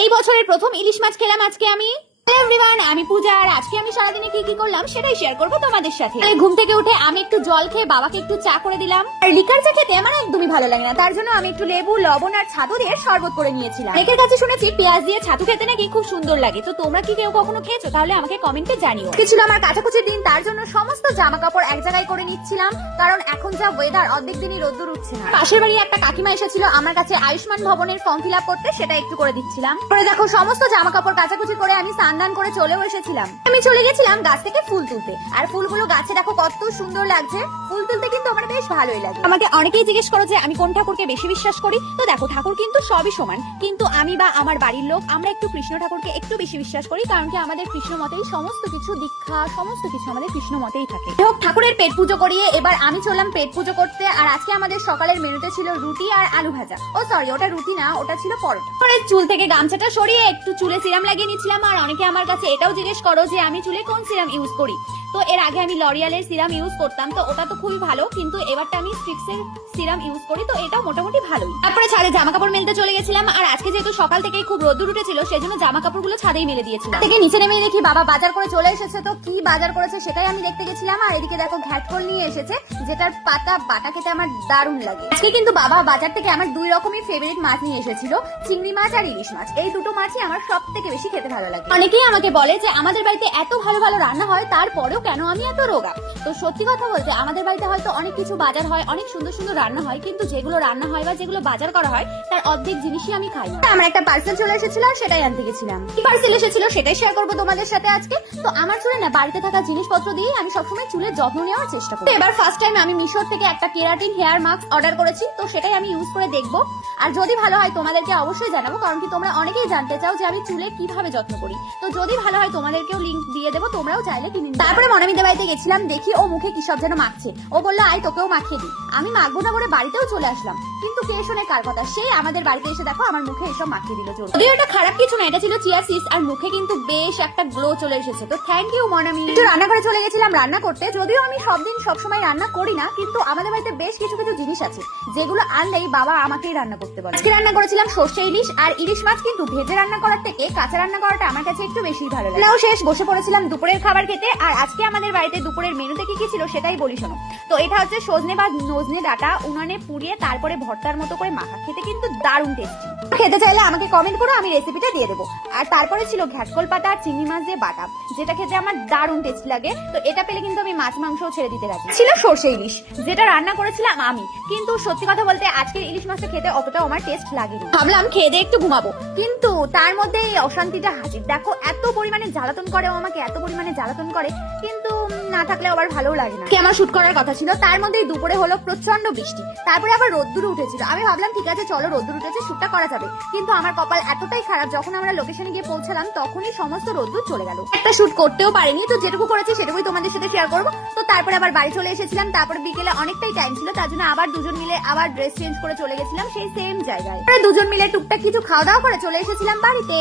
এই বছরের প্রথম ইলিশ মাছ খেলাম আজকে আমি। হ্যালো এভরিওয়ান, আমি পূজা আর আজকে আমি সারাদিনে কি কি করলাম সেটাই শেয়ার করবো তোমাদের সাথে। ঘুম থেকে উঠে আমি একটু জল খেয়ে বাবাকে একটু চা করে দিলাম। আর লিকার চা খেতে আমার একদমই ভালো লাগে না, তার জন্য আমি একটু লেবু, লবণ আর ছাতু দিয়ে শরবত করে নিয়েছিলাম। অনেকের কাছে শুনেছি পেঁয়াজ দিয়ে ছাতু খেতে নাকি খুব সুন্দর লাগে, তো তোমরা কি কেউ কখনো খেয়েছো? তাহলে আমাকে কমেন্টে জানিও। ছিল আমার কাছাকুচির দিন, তার জন্য সমস্ত জামা কাপড় এক জায়গায় করে নিচ্ছিলাম, কারণ এখন যা ওয়েদার অর্ধেক দিনই রোদ্দুর উঠছে না। পাশের বাড়ি একটা কাকিমা এসেছিল আমার কাছে আয়ুষ্মান ভবনের ফর্ম ফিল আপ করতে, সেটা একটু করে দিচ্ছিলাম। পরে দেখো সমস্ত জামা কাপড় কাচাকুচি করে আমি স্নান করে চলেও এসেছিলাম। আমি চলে গেছিলাম গাছ থেকে ফুল তুলতে, আর ফুলগুলো গাছে দেখো কত সুন্দর লাগছে। ফুল তুলতে কিন্তু আমার বেশ ভালোই লাগে। আমাকে অনেকেই জিজ্ঞেস করো যে আমি কোন ঠাকুরকে বেশি বিশ্বাস করি। তো দেখো ঠাকুর কিন্তু সবই সমান, কিন্তু আমি বা আমার বাড়ির লোক আমরা একটু কৃষ্ণ ঠাকুরকে একটু বেশি বিশ্বাস করি, কারণ কি আমাদের কৃষ্ণ মতেই সমস্ত কিছু দীক্ষা, সমস্ত কিছু আমাদের কৃষ্ণ মতেই থাকে। হোক, ঠাকুরের পেট পুজো করিয়ে এবার আমি চললাম পেট পুজো করতে। আর আজকে আমাদের সকালের মেনুতে ছিল রুটি আর আলু ভাজা। ও সরি, ওটা রুটি না, ওটা ছিল পরোটা। পরে চুল থেকে গামছাটা সরিয়ে একটু চুলে সিরাম লাগিয়ে নিচ্ছিলাম। আর অনেকে আমার কাছে এটাও জিজ্ঞেস করো যে আমি চুলে কোন সিরাম ইউজ করি। তো এর আগে আমি লরিয়ালের সিরাম ইউজ করতাম, তো ওটা তো খুবই ভালো, কিন্তু এবারটা আমি স্ট্রিক্সের সিরাম ইউজ করি, তো এটাও মোটামুটি ভালোই। তারপরে ছাদে জামা কাপড় মেলতে চলে গেছিলাম। আর আজকে যেহেতু সকাল থেকেই খুব রোদ্দুর উঠেছিল, সেজন্য জামা কাপড়গুলো ছাদেই মেলে দিয়েছিলাম। থেকে নিচে নেমে দেখি বাবা বাজার করে চলে এসেছে। তো কি বাজার করেছে সেটাই আমি দেখতে গেছিলাম। আর এদিকে দেখো ঘ্যাটকল নিয়ে এসেছে, যেটার পাতা বাটা খেতে আমার দারুণ লাগে। আজকে কিন্তু বাবা বাজার থেকে আমার দুই রকমই ফেভারিট মাছ নিয়ে এসেছিল, চিংড়ি মাছ আর ইলিশ মাছ। এই দুটো মাছই আমার সব থেকে বেশি খেতে ভালো লাগে। অনেকেই আমাকে বলে যে আমাদের বাড়িতে এত ভালো ভালো রান্না হয়, তারপরেও কেন আমি এত রোগা। তো সত্যি কথা বলতে আমাদের বাড়িতে হয়তো অনেক কিছু বাজার হয়, অনেক সুন্দর সুন্দর রান্না হয়, কিন্তু যেগুলো রান্না হয় বা যেগুলো বাজার করা হয় তার অর্ধেক জিনিসই আমি খাই না। আমার একটা পার্সেল চলে এসেছিল আর সেটাই আনতে গেছিলাম। কি পার্সেল এসেছিল সেটাই শেয়ার করবো তোমাদের সাথে আজকে। তো আমার চুলে না বাড়িতে থাকা জিনিসপত্র দিয়ে আমি সবসময় চুলের যত্ন নেওয়ার চেষ্টা করি। এবার ফার্স্ট টাইম আমি মিশোর থেকে একটা কেরাটিন হেয়ার মাস্ক অর্ডার করেছি, তো সেটাই আমি ইউজ করে দেখবো। আর যদি ভালো হয় তোমাদেরকে অবশ্যই জানাবো, কারণ কি তোমরা অনেকেই জানতে চাও যে আমি চুলে কিভাবে যত্ন করি। তো যদি ভালো হয় তোমাদেরকেও লিংক দিয়ে দেবো, তোমরাও চাইলে কিনে নিতে। তারপরে মনামিদের বাড়িতে গেছিলাম, দেখি ও মুখে কি সব যেন মাখছে। ও বললো আই তোকেও মাখিয়ে দিই। আমি মাখবো না বলে বাড়িতেও চলে আসলাম, কিন্তু কে শোনে কার কথা। সেই আমাদের বাড়িতে এসে দেখো আমার মুখে এসব মাখিয়ে দিল। যদিও এটা খারাপ কিছু না, এটা ছিল চিয়া সিডস, আর মুখে কিন্তু বেশ একটা গ্লো চলে এসেছে। তো থ্যাংক ইউ মনামি। একটু রান্না করে চলে গেছিলাম রান্না করতে। যদিও আমি সব দিন সবসময় রান্না করি না, কিন্তু আমাদের বাড়িতে বেশ কিছু কিছু জিনিস আছে যেগুলো আনলেই বাবা আমাকেই রান্না করতে বলে। আজকে রান্না করেছিলাম সর্ষে ইলিশ। আর ইলিশ মাছ কিন্তু ভেজে রান্না করার থেকে কাঁচা রান্না করাটা আমার কাছে একটু বেশি ভালো লাগে। নাও শেষ, বসে পড়েছিলাম দুপুরের খাবার খেতে। আর আজকে আমাদের বাড়িতে দুপুরের মেনুতে কি কি ছিল সেটাই বলি শোনো। তো এটা হচ্ছে সজনে বা নজনে ডাটা উনানে পুড়িয়ে তারপরে ভর্তার মতো করে মাখা, খেতে কিন্তু দারুণ টেস্টি। খেতে চাইলে আমাকে কমেন্ট করো, আমি রেসিপিটা দিয়ে দেবো। আর তারপরে ছিল ঘ্যাটকল পাতা আর চিংড়ি মাছ দিয়ে বাটা, যেটা খেতে আমার দারুণ টেস্টি লাগে। তো এটা পেলে কিন্তু আমি মাছ মাংসও ছেড়ে দিতে রাজি। ছিল সর্ষে ইলিশ, যেটা রান্না করেছিলাম আমি, কিন্তু সত্যি কথা বলতে আজকের ইলিশ মাছটা খেতে অতটা আমার টেস্ট লাগেনি। ভাবলাম খেয়ে দিয়ে একটু ঘুমাবো, কিন্তু তার মধ্যে এই অশান্তিটা হাজির। দেখো এত পরিমাণে জ্বালাতন করে ও আমাকে, এত পরিমাণে জ্বালাতন করে, কিন্তু না থাকলে আবার ভালো লাগে না। আমার শুট করার কথা ছিল, তার মধ্যেই দুপুরে হলো প্রচন্ড বৃষ্টি, তারপরে আবার রোদ্দুর উঠেছিল। আমি ভাবলাম ঠিক আছে চলো রোদ্দুর উঠেছে, শুটটা করা যাবে। কিন্তু আমার কপাল এতটাই খারাপ, যখন আমরা লোকেশনে গিয়ে পৌঁছালাম তখনই সমস্ত রোদ্দুর চলে গেল। একটা শুট করতেও পারিনি, তো যেটুকু করেছি সেটুকুই তোমাদের সাথে শেয়ার করবো। তো তারপরে আবার বাড়ি চলে এসেছিলাম। তারপরে বিকেলে অনেকটাই টাইম ছিল, তার জন্য আবার দুজন মিলে আবার ড্রেস চেঞ্জ করে চলে গেছিলাম সেই সেম জায়গায়। দুজন মিলে টুকটাক কিছু খাওয়া দাওয়া করে চলে এসেছিলাম বাড়িতে।